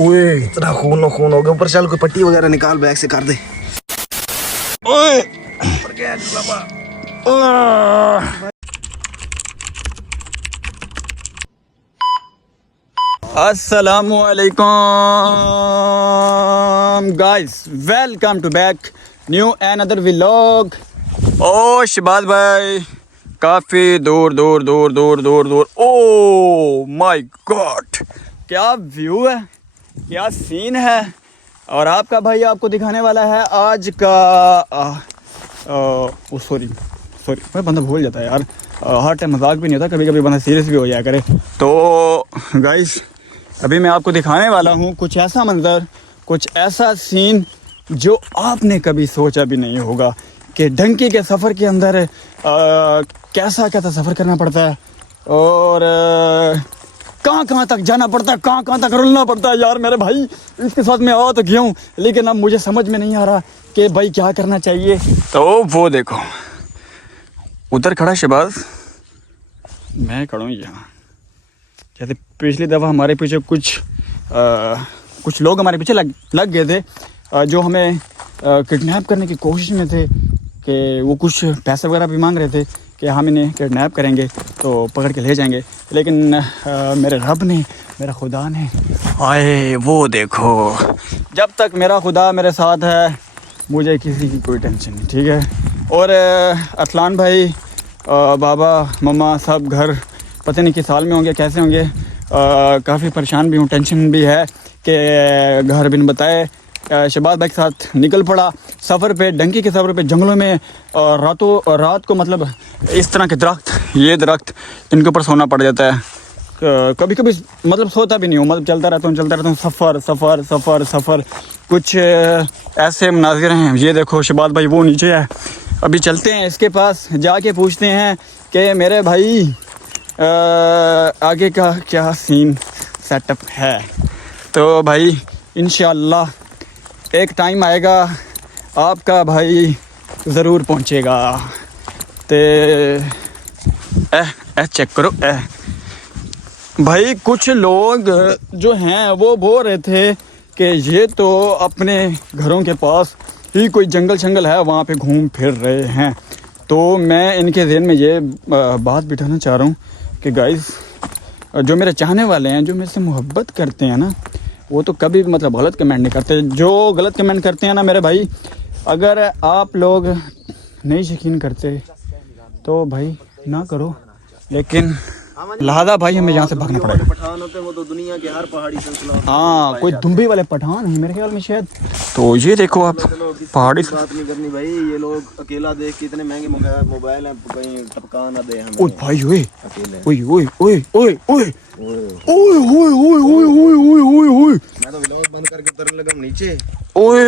ओए इतना खून खून हो गया ऊपर। चल कोई पट्टी वगैरह निकाल बैग से कर दे। ओए अस्सलामुअलैकुम guys, welcome to back new and other vlog. ओ शहबाज भाई, काफ़ी दूर दूर दूर दूर दूर दूर, ओ माय गॉड, क्या व्यू है, क्या सीन है। और आपका भाई आपको दिखाने वाला है आज का सॉरी मैं बंदा भूल जाता है यार, हर टाइम मजाक भी नहीं होता, कभी कभी बंदा सीरियस भी हो जाया करे। तो गाइस, अभी मैं आपको दिखाने वाला हूँ कुछ ऐसा मंज़र, कुछ ऐसा सीन जो आपने कभी सोचा भी नहीं होगा कि डंकी के सफ़र के अंदर कैसा कैसा सफ़र करना पड़ता है और कहाँ कहाँ तक जाना पड़ता है, कहाँ कहाँ तक रुलना पड़ता है। यार मेरे भाई, इसके साथ मैं आ तो गया हूँ, लेकिन अब मुझे समझ में नहीं आ रहा कि भाई क्या करना चाहिए। तो वो देखो उधर खड़ा शहबाज, मैं खड़ा हूँ यहाँ। जैसे पिछली दफ़ा हमारे पीछे कुछ लोग हमारे पीछे लग गए थे, जो हमें किडनैप करने की कोशिश में थे, कि वो कुछ पैसे वगैरह भी मांग रहे थे कि हम इन्हें किडनैप करेंगे तो पकड़ के ले जाएंगे। लेकिन मेरे रब ने, मेरा खुदा ने, आए वो देखो, जब तक मेरा खुदा मेरे साथ है मुझे किसी की कोई टेंशन नहीं, ठीक है। और अतलान भाई, बाबा मम्मा सब घर पता नहीं किस हाल में होंगे, कैसे होंगे। काफ़ी परेशान भी हूँ, टेंशन भी है कि घर बिन बताए शहबाज भाई के साथ निकल पड़ा सफ़र पे, डंकी के सफ़र पे, जंगलों में। और रात को मतलब इस तरह के दरख्त, ये दरख्त इनके ऊपर सोना पड़ जाता है। कभी कभी मतलब सोता भी नहीं हूँ, मतलब चलता रहता हूँ सफ़र सफ़र सफ़र सफ़र। कुछ ऐसे मनाज़िर हैं, ये देखो शहबाज भाई वो नीचे है। अभी चलते हैं इसके पास, जाके पूछते हैं कि मेरे भाई आगे का क्या सीन सेटअप है। तो भाई इंशाअल्लाह एक टाइम आएगा आपका भाई ज़रूर पहुंचेगा। तो चेक करो भाई, कुछ लोग जो हैं वो बोल रहे थे कि ये तो अपने घरों के पास ही कोई जंगल शंगल है, वहाँ पे घूम फिर रहे हैं। तो मैं इनके ज़हन में ये बात बिठाना चाह रहा हूँ कि गाइस, जो मेरे चाहने वाले हैं, जो मेरे से मोहब्बत करते हैं ना, वो तो कभी भी मतलब गलत कमेंट नहीं करते। जो गलत कमेंट करते हैं ना मेरे भाई, अगर आप लोग नहीं यकीन करते तो भाई ना करो, लेकिन लिहाजा भाई हमें यहाँ से भागना पड़ेगा। पठान होते हैं वो तो दुनिया के हर पहाड़ी सिलसिला। हाँ, कोई दुम्बी वाले पठान है मेरे ख्याल में शायद। तो ये देखो आप, पहाड़ी बात नहीं करनी भाई, ये लोग अकेला देख के इतने महंगे मोबाइल हैं, कहीं टपका ना दे हमें। ओए भाई, ओए अकेले ओए ओए ओए ओए ओए ओए ओए ओए ओए ओए ओए ओए ओए, मैं तो व्लॉग बंद करके उतरने लगा नीचे। ओए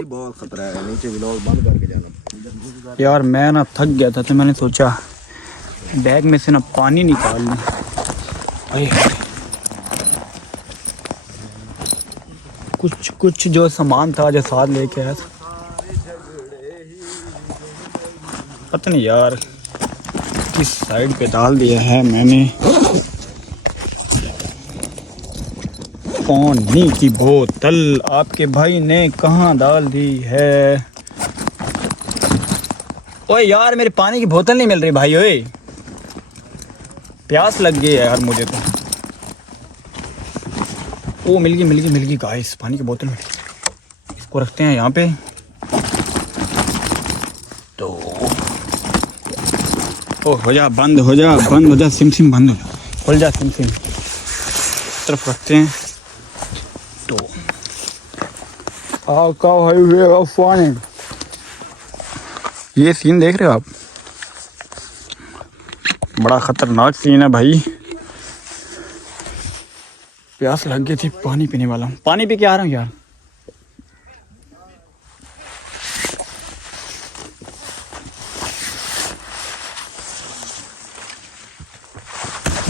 बहुत खतरा है, नीचे व्लॉग बंद करके जाना। यार मैं ना थक गया था, तो मैंने सोचा बैग में से ना पानी निकाल लूं। कुछ जो सामान था जो साथ लेके आया था, पता नहीं यार किस साइड पे डाल दिया है मैंने। पानी की बोतल आपके भाई ने कहाँ डाल दी है? ओए यार, मेरी पानी की बोतल नहीं मिल रही भाई। ओए, प्यास लग गई है यार मुझे तो। ओ मिल गई गाइस, पानी की बोतल। इसको रखते हैं यहाँ पे। तो ओ हो जा, बंद हो जा सिम बंद हो जा, खुल जा सिम तरफ रखते हैं। तो ये सीन देख रहे हो आप, बड़ा ख़तरनाक सीन है भाई। प्यास लग गई थी, पानी पीने वाला हूँ, पानी पी के आ रहा हूँ यार।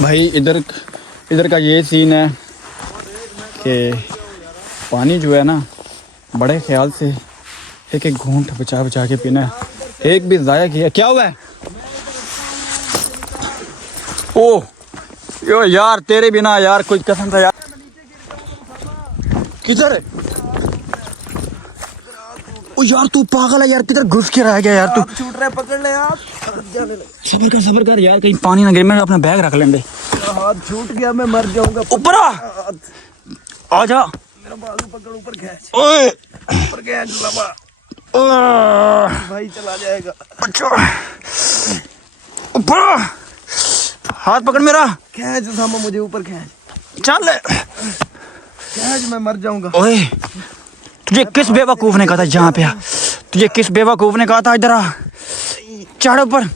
भाई इधर का ये सीन है कि पानी जो है ना, बड़े ख्याल से एक एक घूंट बचा के पीना है, एक भी ज़ाया किया। क्या हुआ है? ओह यो यार, तेरे बिना यार कुछ कसम था यार। किधर है? ओ यार तू पागल है यार, किधर घुस के रह गया यार तू? छूट रहा है, पकड़ ले यार। सबर कर यार, कहीं पानी ना गिरे। मैं अपना बैग रख लेंगे। हाथ छूट गया, मैं मर जाऊंगा। ऊपर आ जा। मेरा बाजू पकड़, ऊपर खींच, ओए ऊपर खींच लबा। भाई चला जाएगा। अच्छा ऊपर हाथ पकड़ मेरा। खींच सामा, मुझे ऊपर खींच। चल खींच, मैं मर जाऊंगा। ओए तुझे किस बेवकूफ ने कहा था जहाँ पे आ? तुझे किस बेवकूफ ने कहा था इधर आ? चढ़ ऊपर।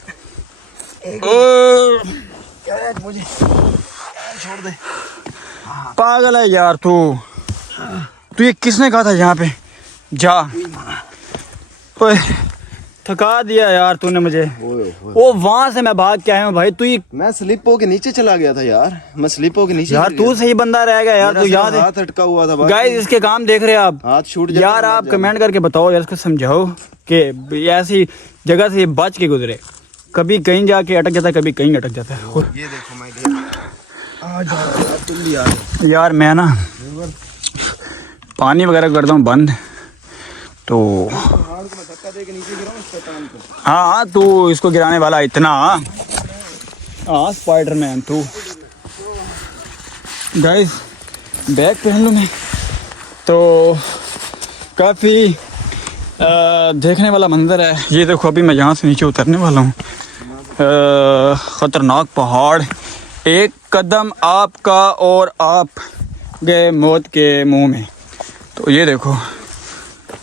खींच मुझे, छोड़ दे। पागल है यार तू। तुझे किसने कहा था यहाँ पे जा? ओए थका दिया यार तूने मुझे। वो वहां से मैं भाग के आया हूँ भाई। तू मैं स्लिप होके नीचे चला गया था यार, मैं स्लिप होके नीचे यार तू सही बंदा रह गया यार। तू याद है? हाथ अटका हुआ था। गाइस इसके काम देख रहे हैं आप? हाथ छूट जाता यार आप कमेंट करके बताओ यार, इसको समझाओ कि ऐसी जगह से बच के गुजरे। कभी कहीं जाके अटक जाता है, कभी कहीं अटक जाता है। ये देखो मैं गया। आ जा तुम भी आ। यार मैं ना पानी वगैरह करता हूँ बंद तो। हाँ तू इसको गिराने वाला इतना। हाँ स्पाइडरमैन तू। गाइस बैग पहन लूँ मैं तो काफ़ी देखने वाला मंजर है ये। देखो अभी मैं यहाँ से नीचे उतरने वाला हूँ। ख़तरनाक पहाड़, एक कदम आपका और आप गए मौत के मुंह में। तो ये देखो,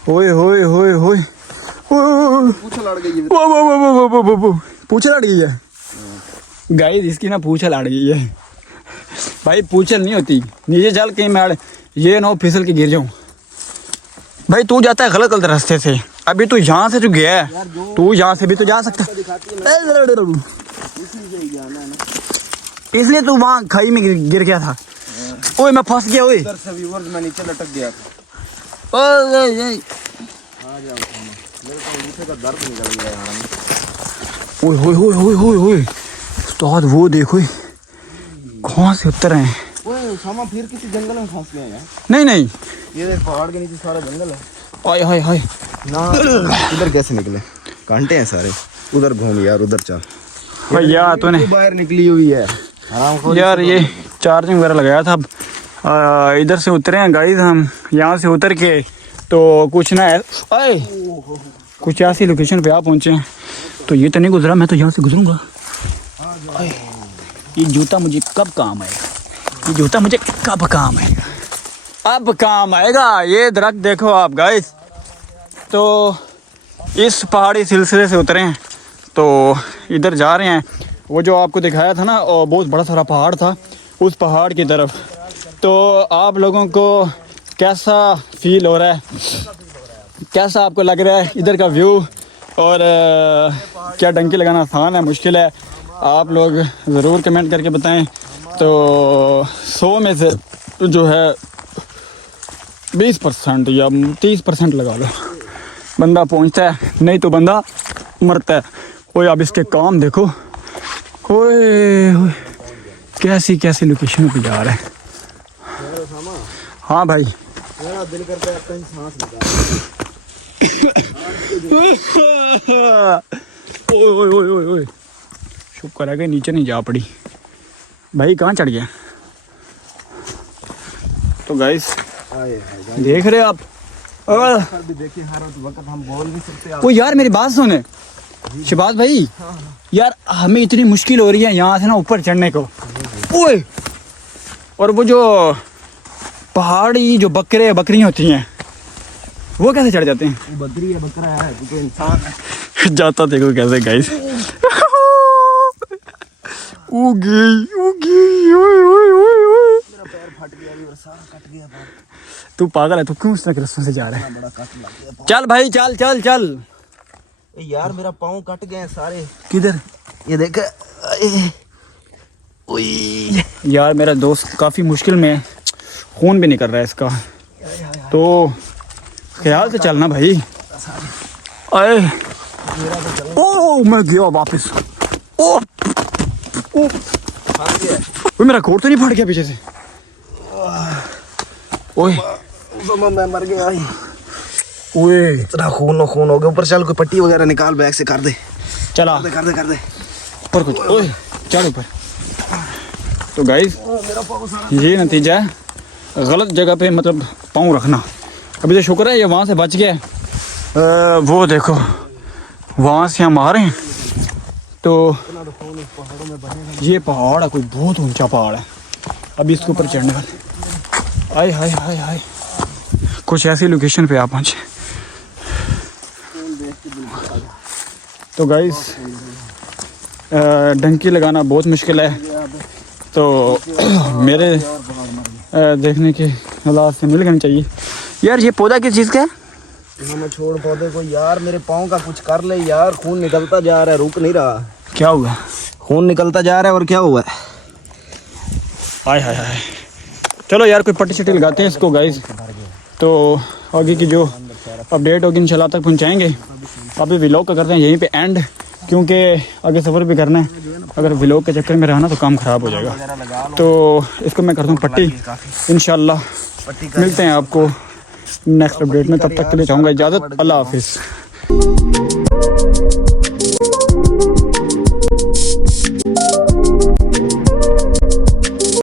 ओए होए होए होए, पूछल अड़ गई है। पूछल अड़ गई है गाइस, इसकी ना पूछल अड़ गई है भाई। पूछल नहीं होती, नीचे चल कहीं मैं ये ना फिसल के गिर जाऊं। भाई तू जाता है गलत रास्ते से। अभी तू यहाँ से जो गया है, तू यहाँ से भी तो जा सकता। इसलिए तू वहाँ खाई में गिर गया था। ओए मैं फंस गया। ओए मैं नीचे लटक गया था। दर्द निकल गया यार। ओए होए होए होए होए होए उस्ताद वो देखो कहाँ से उतर रहे हैं। ओए सामा फिर किसी जंगल में फंस गए हैं। नहीं नहीं ये देख पहाड़ के नीचे सारा जंगल है। हाय हाय हाय ना इधर कैसे निकले? कांटे हैं सारे। उधर घूम यार, उधर चल। भाई यार तूने बाहर निकली हुई है आराम यार। ये चार्जिंग वगैरह लगाया था। इधर से उतरे हैं गाइस हम। यहाँ से उतर के तो कुछ ना आए कुछ ऐसी लोकेशन पे आप पहुँचे हैं। तो ये तो नहीं गुजरा, मैं तो यहाँ से गुजरूंगा। ये जूता मुझे कब काम आएगा? ये जूता मुझे कब काम आएगा? अब काम आएगा। ये दरख्त देखो आप गाइस। तो इस पहाड़ी सिलसिले से उतरे हैं तो इधर जा रहे हैं। वो जो आपको दिखाया था ना, और बहुत बड़ा सारा पहाड़ था, उस पहाड़ की तरफ। तो आप लोगों को कैसा फील हो रहा है, कैसा आपको लग रहा है इधर का व्यू? और क्या डंकी लगाना आसान है मुश्किल है? आप लोग ज़रूर कमेंट करके बताएं। तो 100 में से जो है 20% या 30% लगा लो, बंदा पहुंचता है, नहीं तो बंदा मरता है। ओए अब इसके काम देखो। ओए ओए कैसी कैसी लोकेशन पे जा रहा है। हाँ भाई मेरा दिल करता है कहीं सांस ओए ओए ओए ओए शुक्र है कि नीचे नहीं जा पड़ी। भाई कहाँ चढ़ गया? तो गाइस देख रहे हो आप? भी देखिए हर वक्त हम बोल नहीं सकते। वो यार मेरी बात सुने शहबाज भाई, यार हमें इतनी मुश्किल हो रही है यहाँ से ना ऊपर चढ़ने को। ओए और वो जो पहाड़ी जो बकरे बकरियाँ होती हैं वो कैसे चढ़ जाते हैं? बकरी है, बकरा है, तू तो इंसान है। जाता देखो कैसे गाइस। मेरा पैर फट गया, भी सारा कट गया पैर। तू पागल है? तू क्यों उस रास्ते से जा रहा है? बड़ा कट लग गया। चल भाई चल चल चल। यार मेरा पाँव कट गए सारे। किधर? ये देख। यार मेरा दोस्त काफ़ी मुश्किल में है, खून भी नहीं कर रहा है इसका। तो ख्याल से चलना भाई। अरे ओ मैं गया वापस। ओ मेरा कोट तो नहीं फट गया पीछे से? ओए मैं मर गया। ओए इतना खून हो गया। ऊपर चल, कोई पट्टी वगैरह निकाल बैग से, कर दे चला कर दे। ऊपर कुछ, ओए चल ऊपर। तो गाइस ये नतीजा है गलत जगह पे मतलब पाँव रखना। अभी तो शुक्र है ये वहाँ से बच गया। वो देखो वहाँ से हम आ रहे हैं तो ये पहाड़ है, कोई बहुत ऊंचा पहाड़ है। अभी इसके ऊपर चढ़ने वाले। आए हाय हाय हाय, कुछ ऐसी लोकेशन पे आप पहुँचे। तो गाइस डंकी लगाना बहुत मुश्किल है, तो मेरे देखने के हालात से मिल गए चाहिए। यार ये पौधा किस चीज़ का है? मैं छोड़ पौधे को यार, मेरे पाँव का कुछ कर ले यार। खून निकलता जा रहा है, रुक नहीं रहा। क्या हुआ? खून निकलता जा रहा है। और क्या हुआ है? हाय हाय हाय, चलो यार कोई पट्टी शट्टी लगाते हैं इसको गाइस, तो आगे की जो अपडेट होगी इंशाल्लाह तक पहुंचाएंगे। अभी व्लॉग का करते हैं यहीं पे एंड, क्योंकि आगे सफ़र भी करना है। अगर व्लॉग के चक्कर में रहना तो काम ख़राब हो जाएगा। तो इसको मैं करता हूँ पट्टी, इंशाल्लाह मिलते हैं आपको नेक्स्ट अपडेट में। तब तक के लिए चाहूँगा इजाज़त। अल्लाह हाफिज़।